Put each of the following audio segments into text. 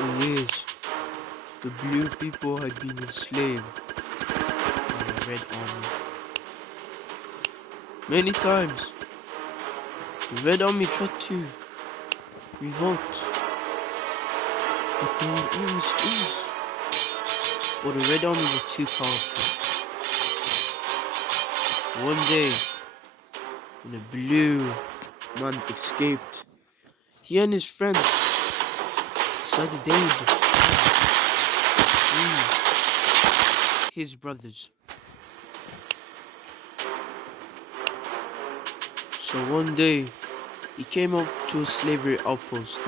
For years, the blue people had been enslaved by the Red Army. Many times, the Red Army tried to revolt, but they would always lose, for the Red Army was too powerful. One day, when the blue man escaped, he and his friends decided they would free his brothers. So one day, he came up to a slavery outpost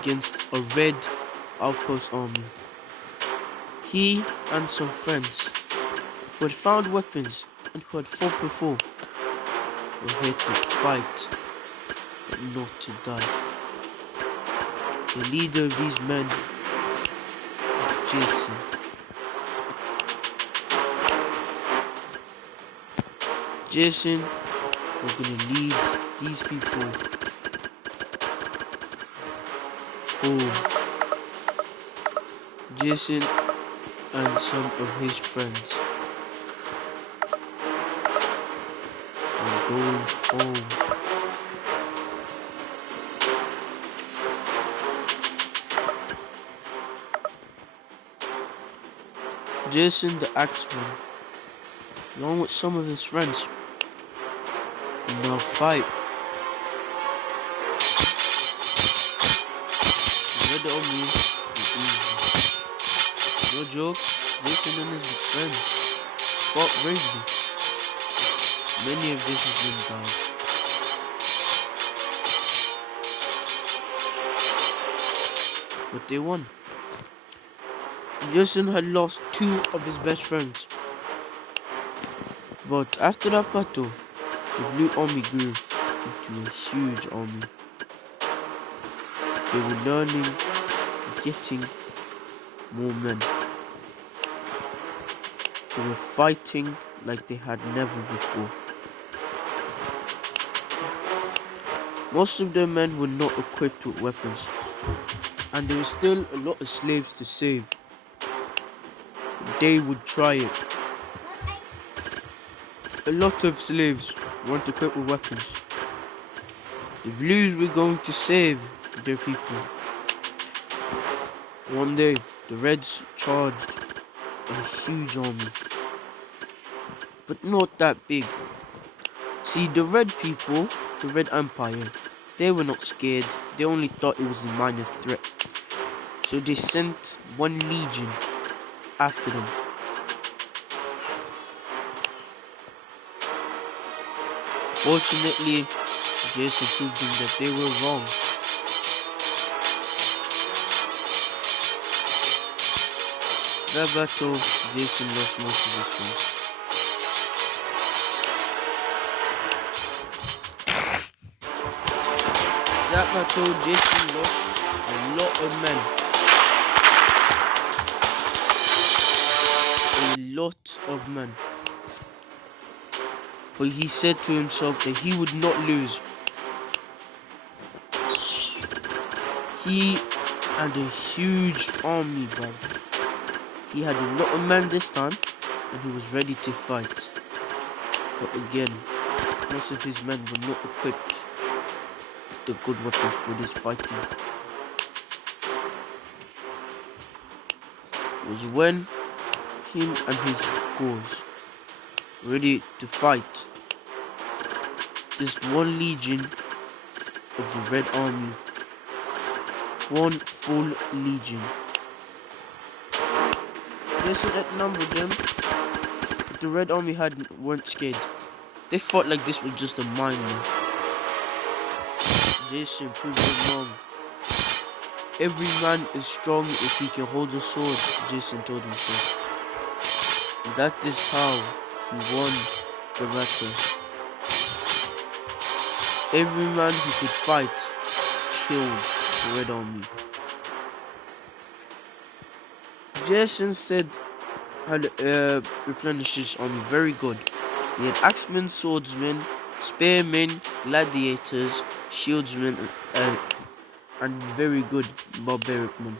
against a red outpost army. He and some friends who had found weapons and who had fought before were here to fight, but not to die. The leader of these men was Jason. Jason was gonna lead these people home. Jason and some of his friends were going home. Jason the Axeman, along with some of his friends, will now fight the Red Army with easy. No joke, Jason and his friends fought bravely. Many of Jason's men died. But they won. Jason had lost two of his best friends. But after that battle, the Blue Army grew into a huge army. They were learning and getting more men. They were fighting like they had never before. Most of their men were not equipped with weapons, and there were still a lot of slaves to save. They would try it. A lot of slaves weren't equipped with weapons. The Blues were going to save their people. One day, the Reds charged a huge army, but not that big. See, the Red people, the Red Empire, they were not scared. They only thought it was a minor threat. So they sent one legion after them. Fortunately, Jason proved them that they were wrong. That battle, Jason lost most of his friends. That battle, Jason lost a lot of men. A lot of men. But he said to himself that he would not lose. He had a huge army, bro. He had a lot of men this time, and he was ready to fight. But again, most of his men were not equipped with the good weapons for this fighting. It was when him and his goons ready to fight, this one legion of the Red Army, one full legion. Jason outnumbered them, but the Red Army weren't scared. They fought like this was just a minor. Jason proved them wrong. Every man is strong if he can hold a sword, Jason told himself. And that is how he won the battle. Every man who could fight killed the Red Army. Jason said had replenished his army very good. He had axemen, swordsmen, spearmen, gladiators, shieldsmen, and very good barbaric men.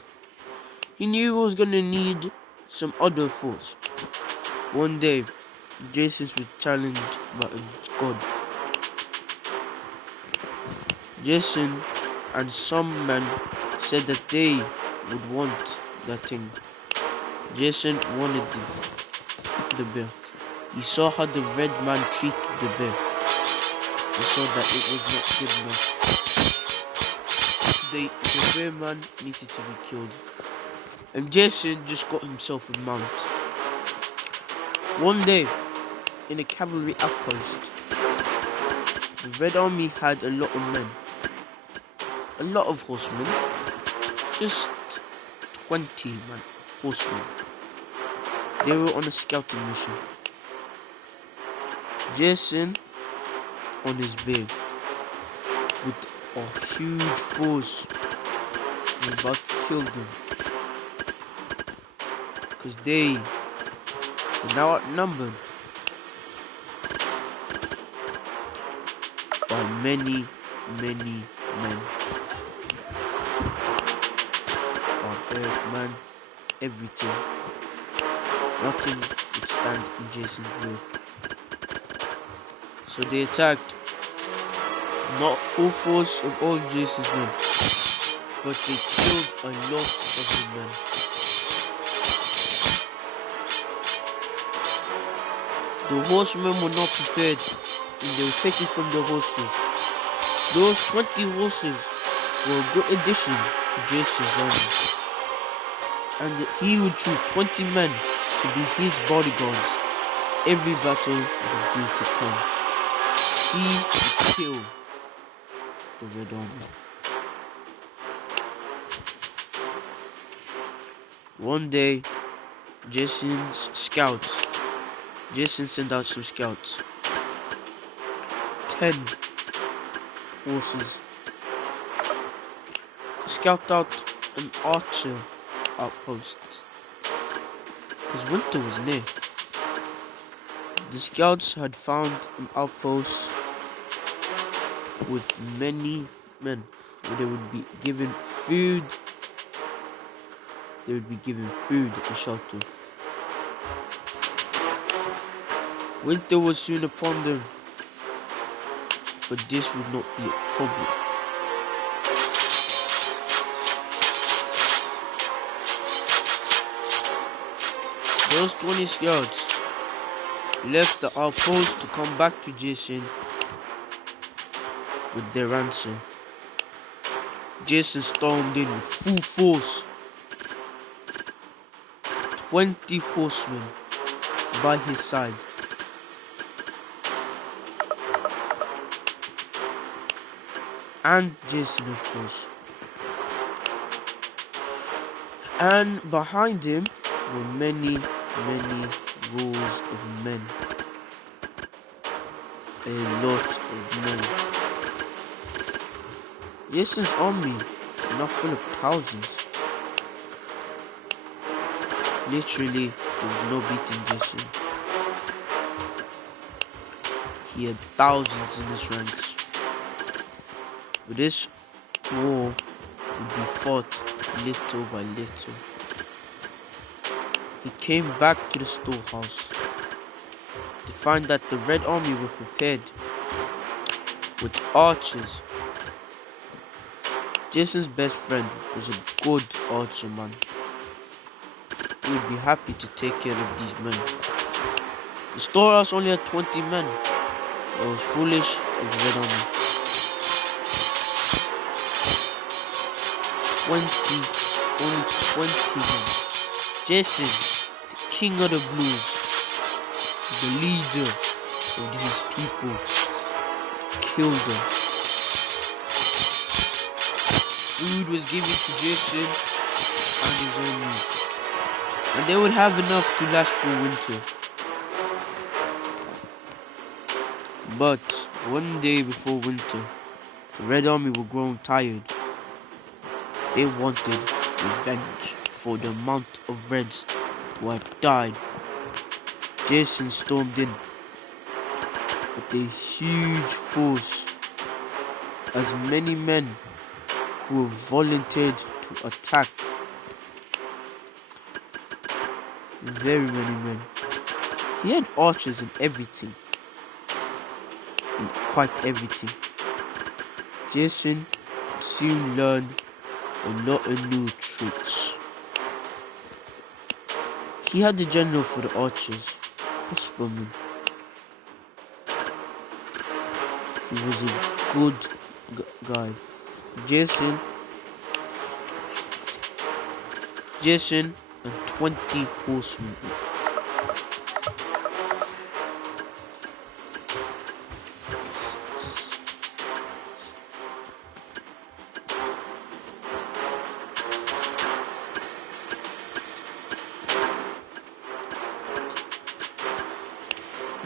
He knew he was gonna need some other force. One day, Jason was challenged by a god. Jason and some men said that they would want that thing. Jason wanted the bear. He saw how the red man treated the bear. He saw that it was not good enough. The bear man needed to be killed. And Jason just got himself a mount. One day, in a cavalry outpost, the Red Army had a lot of men. A lot of horsemen. Just 20 horsemen. They were on a scouting mission. Jason on his bear with a huge force was about to kill them. Because they were now outnumbered by many men. Barbaric man, everything. Nothing would stand in Jason's way. So they attacked. Not full force of all Jason's men, but they killed a lot of the men. The horsemen were not prepared, and they were taken from the horses. Those 20 horses were a good addition to Jason's army, and he would choose 20 men to be his bodyguards every battle was due to come. He would kill the Red Army. One day, Jason sent out some scouts. 10 horses. Scout out an archer outpost. Because winter was near. The scouts had found an outpost with many men where they would be given food. They would be given food and shelter. Winter was soon upon them, but this would not be a problem. Those 20 scouts left the outpost to come back to Jason with their ransom. Jason stormed in with full force. 20 horsemen by his side. And Jason, of course. And behind him were many rows of men. A lot of men. Jason's army was not full of thousands. Literally, there was no beating Jason. He had thousands in his ranks. But this war would be fought little by little. He came back to the storehouse to find that the Red Army were prepared with archers. Jason's best friend was a good archer man. He would be happy to take care of these men. The storehouse only had 20 men. That was foolish of the Red Army. 20, only 20 men. Jason, the king of the blues, the leader of his people, killed them. Food was given to Jason and his army, and they would have enough to last through winter. But one day before winter, the Red Army were growing tired. They wanted revenge for the amount of Reds who had died. Jason stormed in with a huge force, as many men who volunteered to attack Very many men. He had archers and everything, and quite everything. Jason soon learned a lot of new tricks. He had the general for the archers, crossbowmen. He was a good guy. Jason, Jason and 20 horsemen.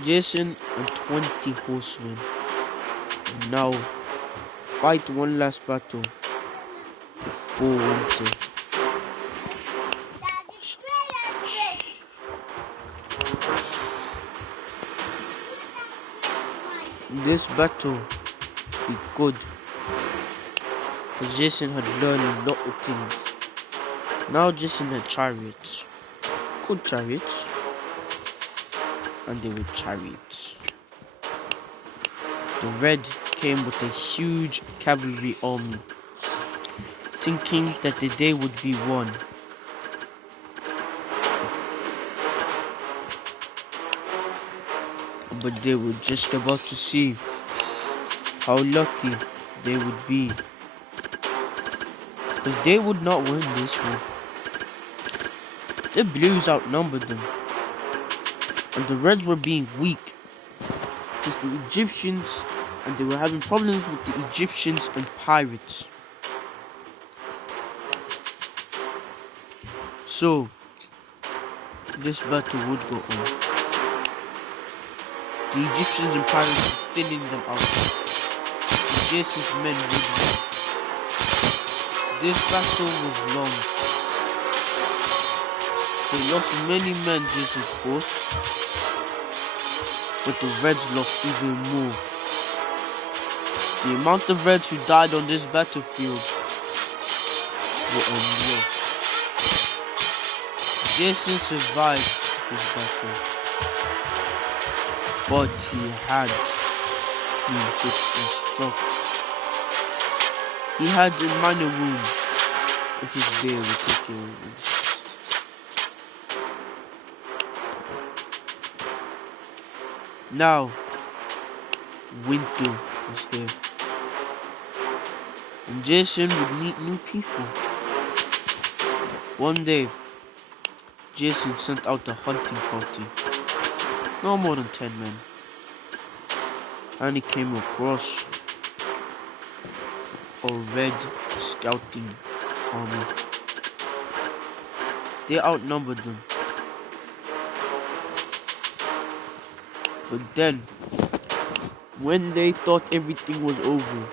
Jason and 20 horsemen now fight one last battle before winter. This battle be good because Jason had learned a lot of things. Now Jason had chariots, good chariots, and they were chariots. The Red came with a huge cavalry army, thinking that the day would be won. But they were just about to see how lucky they would be, because they would not win this war. The Blues outnumbered them, and the Reds were being weak. Just the Egyptians, and they were having problems with the Egyptians and pirates. So this battle would go on. The Egyptians and pirates were thinning them out. Jason's men would win. This battle was long. They lost many men, Jason's force, but the Reds lost even more. The amount of Reds who died on this battlefield were a lot. Jason survived this battle, but he had been hit and struck. He had a minor wound, and his bear was taken away. Now, winter was here, and Jason would meet new people. One day, Jason sent out a hunting party, no more than 10 men, and he came across a Red scouting army. They outnumbered them. But then, when they thought everything was over,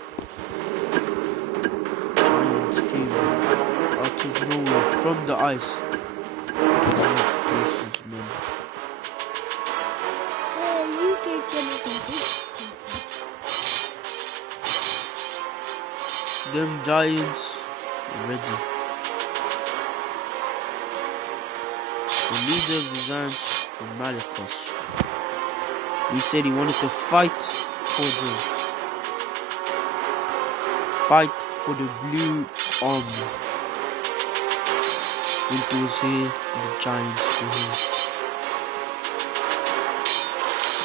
giants came out of nowhere from the ice to meet Jason's men. Them giants were ready. The leader of the giants was Malicos. He said he wanted to fight for the blue army. Winter was here and the giants were here.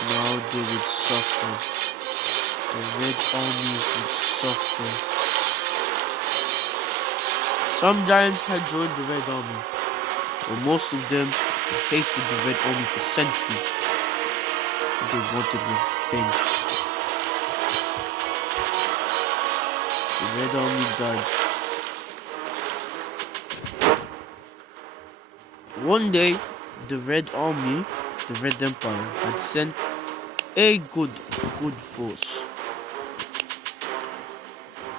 Now they would suffer. The Red army would suffer. Some giants had joined the Red army, but most of them hated the Red army for centuries. They wanted revenge. The Red army died. One day, the Red army, the Red Empire, had sent a good force.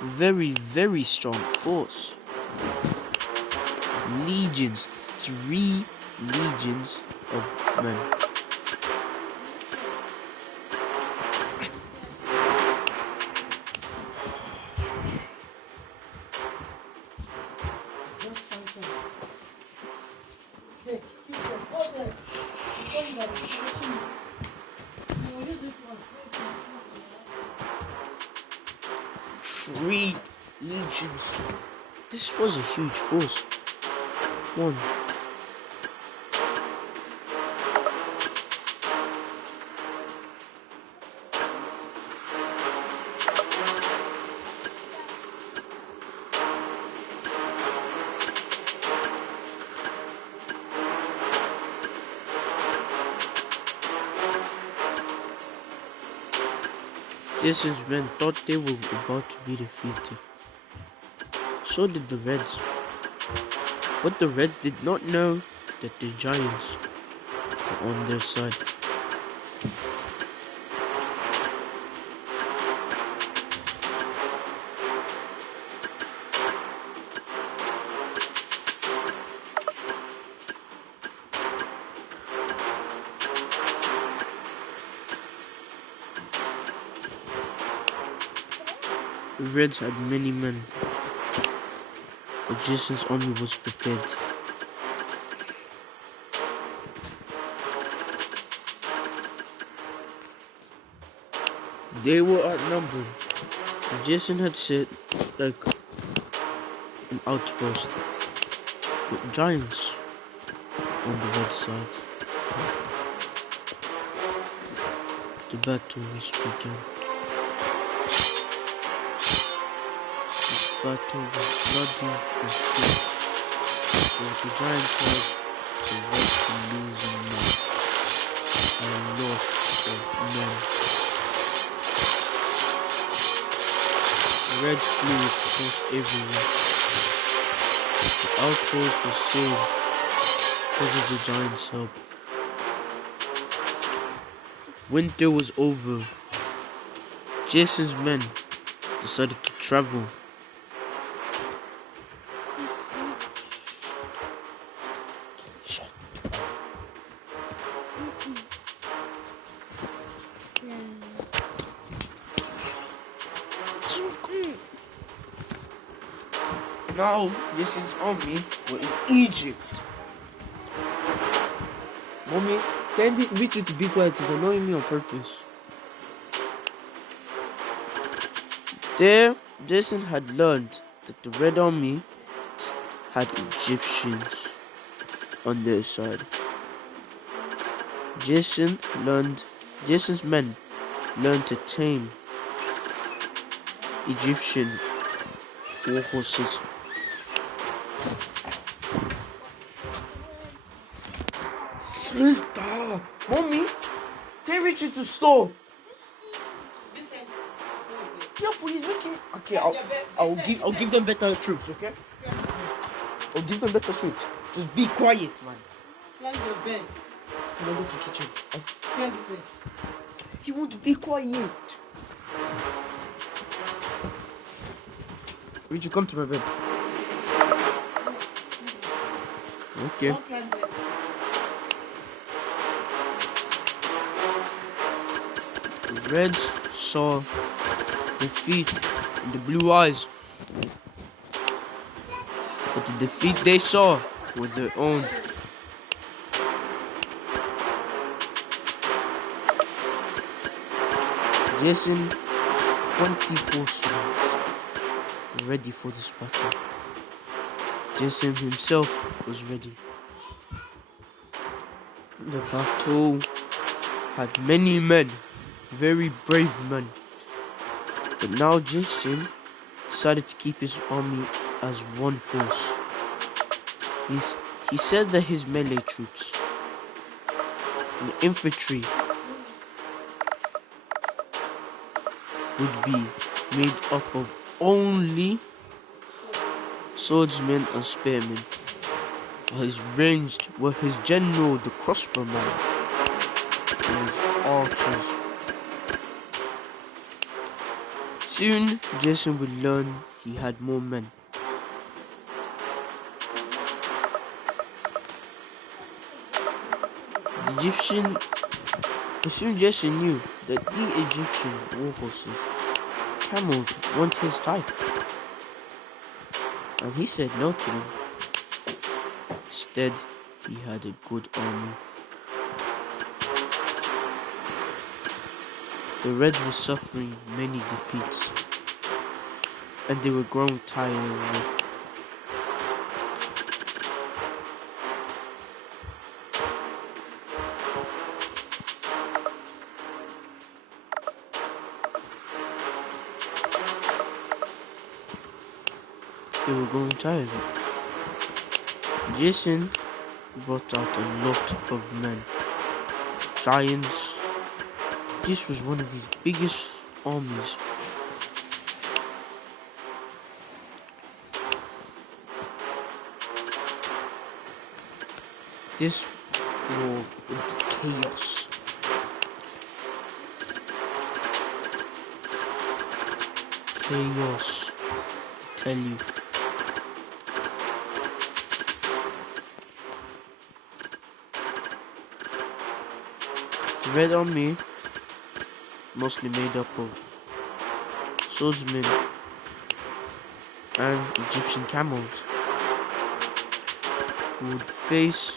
Very, very strong force. Legions, 3 legions of men. Three legions. This was a huge force. One. Jason's men thought they were about to be defeated. So did the Reds. But the Reds did not know that the Giants were on their side. The Reds had many men, but Jason's army was prepared. They were outnumbered. Jason had set like an outpost with giants on the red side. The battle was begun. The battle was bloody and fierce. But the giant tried to red to losing men and a lot of men. Red flew across everywhere. The outpost was saved because of the giant's help. Winter was over. Jason's men decided to travel. Now, Jason's army were in Egypt. Mommy, tell Richard to be quiet. He's annoying me on purpose. There, Jason had learned that the Red Army had Egyptians on their side. Jason's men learned to tame Egyptian war horses. Stop! Mommy, tell Richard to stop. Yeah, but he's making. Okay, I'll give them better troops. Okay, I'll give them better troops. Just be quiet, man. Climb the bed. Can I go to the kitchen? Climb the bed. You want to be quiet? Richard, come to my bed. Okay. Don't climb the bed. The Reds saw defeat in the blue eyes, but the defeat they saw was their own. Jason, 20 horsemen were ready for this battle. Jason himself was ready. The battle had many men, very brave men. But now Jason decided to keep his army as one force. He said that his melee troops and infantry would be made up of only swordsmen and spearmen, while his ranged were his general, the crossbowman, and his archers. Soon, Jason would learn he had more men. Soon Jason knew that the Egyptian war horses, camels, weren't his type. And he said no to them. Instead, he had a good army. The Reds were suffering many defeats, and they were growing tired of it. They were growing tired of it. Jason brought out a lot of men, giants. This was one of his biggest armies. This war into chaos. Chaos, I tell you. The Red Army, mostly made up of swordsmen and Egyptian camels, would face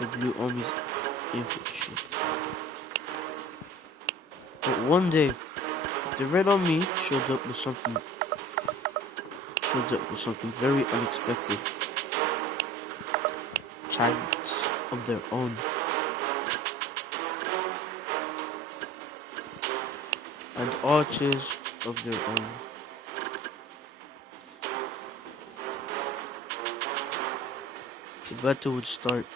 the Blue Army's infantry. But one day, the Red Army showed up with something very unexpected. Chariots of their own. And archers of their own. The battle would start.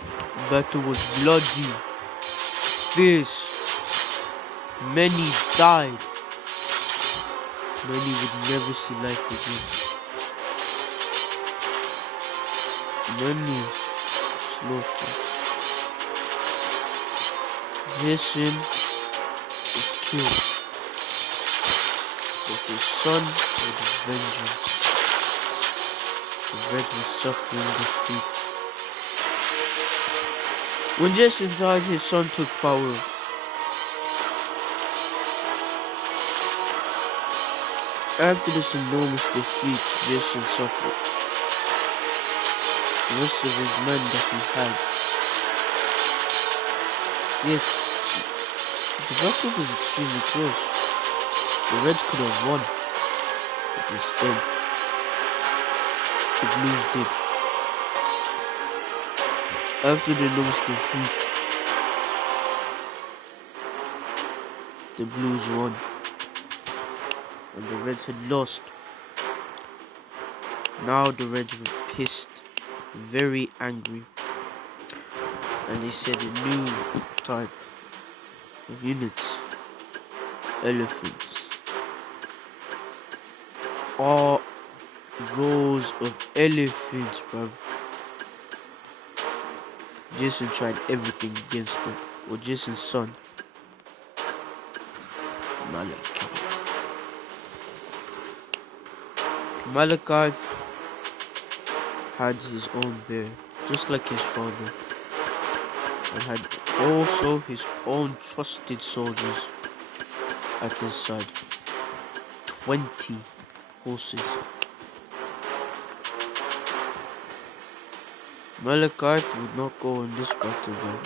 The battle was bloody, fierce. Many died. Many would never see life again. Many slaughtered. Jason was killed, but his son was vengeance. The Reds were suffering defeat. When Jason died, his son took power. After this enormous defeat Jason suffered, the rest of his men that he had. Yet, the battle was extremely close. The Reds could have won, but instead, the Blues did. After the enormous defeat, the Blues won, and the Reds had lost. Now the Reds were pissed, very angry, and they said a new type of units, elephants. All rows of elephants, bruv. Jason tried everything against them, or Jason's son, Malachi. Malachi had his own bear, just like his father, and had also his own trusted soldiers at his side. 20 horses. Malachi would not go in this battle though.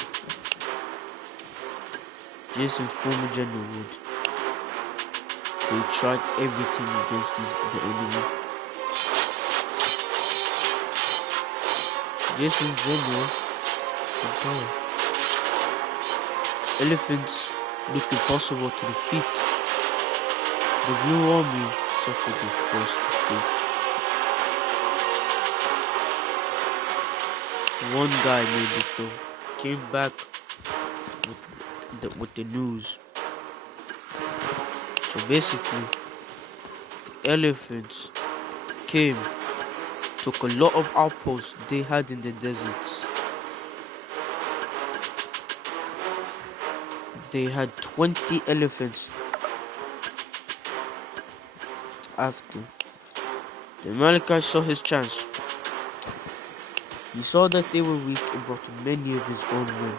Jason's former general would. They tried everything against the enemy. Jason's general would die. Elephants looked impossible to defeat. The Blue Army suffered the first defeat. One guy made it though. Came back with the news. So basically, the elephants came, took a lot of outposts they had in the deserts. They had 20 elephants. After the Malachi saw his chance. He saw that they were weak and brought many of his own men.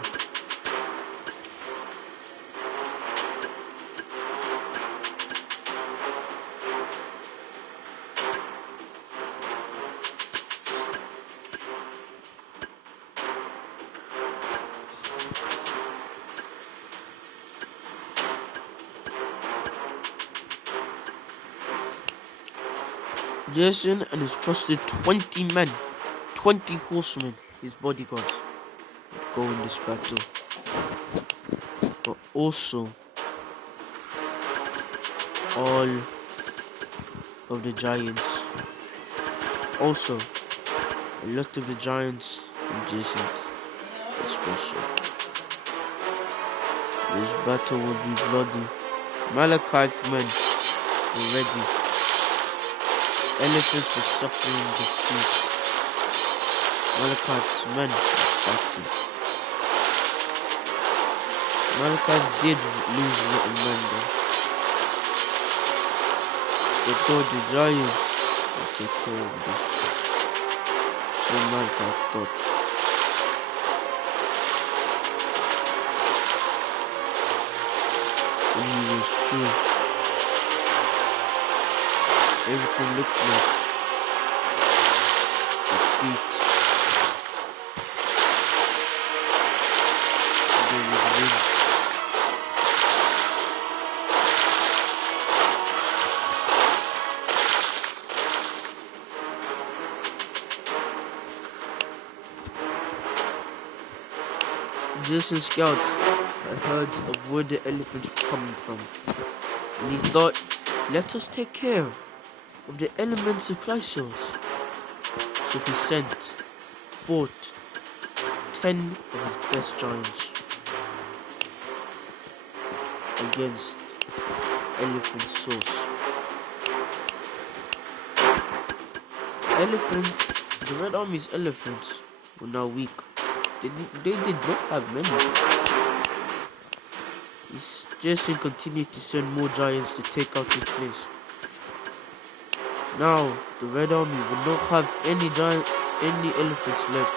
Jason and his trusted 20 men, 20 horsemen, his bodyguards, would go in this battle. But also, all of the giants. Also, a lot of the giants adjacent as also. This battle will be bloody. Malachi's men were ready. Elephants were suffering defeat. Malachi's men were fighting. Malachi did lose little men though. But though the giants would take care of this. So Malachi thought. And he was true. Everything looked like defeat. They would win. Jason's scouts had heard of where the elephants were coming from, and he thought, let us take care of the element supply source. So he fought 10 of his best giants against elephant source. The Red Army's elephants were now weak. They did not have many. Jason continued to send more giants to take out his place. Now, the Red Army would not have any elephants left.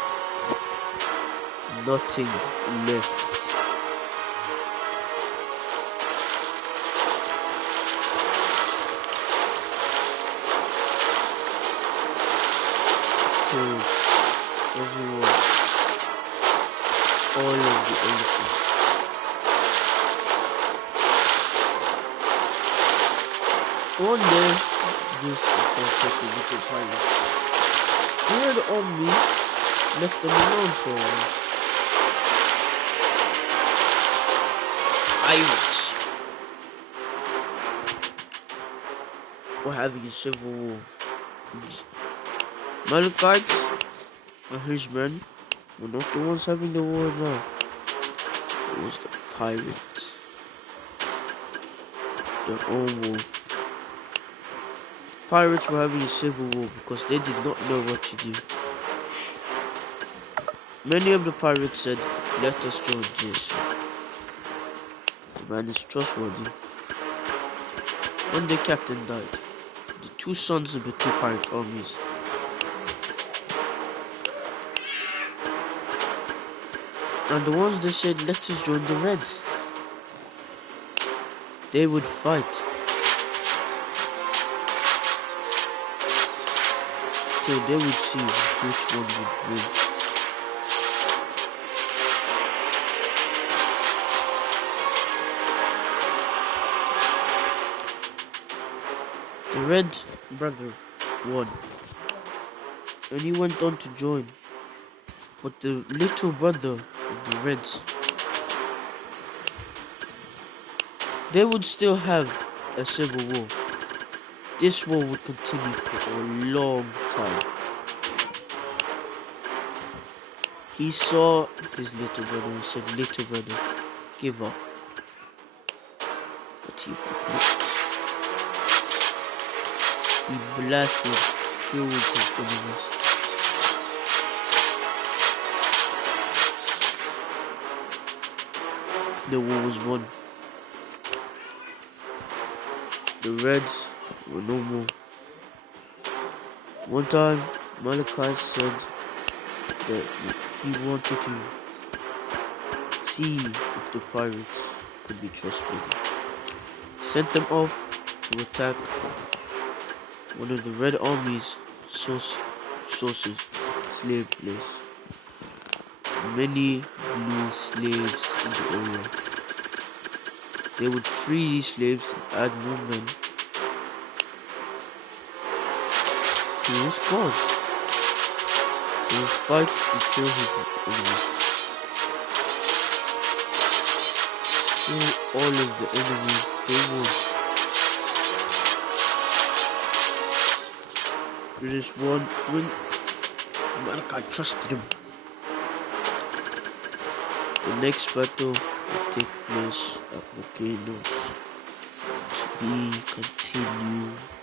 Nothing left. Killed everyone. All of the elephants. One day, this is a little pirate. The Red Army left them alone for a while. Pirates were having a civil war. Malachites and his men were not the ones having the war now. It was the pirates. Their own war. Pirates were having a civil war because they did not know what to do. Many of the pirates said, let us join Jason. The man is trustworthy. When their captain died, the two sons of the two pirate armies and the ones that said, let us join the Reds, they would fight till they would see which one would win. The Red brother won, and he went on to join. But the little brother of the Reds, they would still have a civil war. This war would continue for a long time. He saw his little brother and said, little brother, give up. But he would not. He blasted, killed his enemies. The war was won. The Reds were no more. One time, Malachi said that he wanted to see if the pirates could be trustworthy. Sent them off to attack one of the Red Army's sources, slave place. Many blue slaves in the area. They would free these slaves and add more men. to his cause. He will fight and kill his enemies. Kill all of the enemies they want. Finish one win. Malachi trusted him. The next battle will take place at volcanoes to be continued.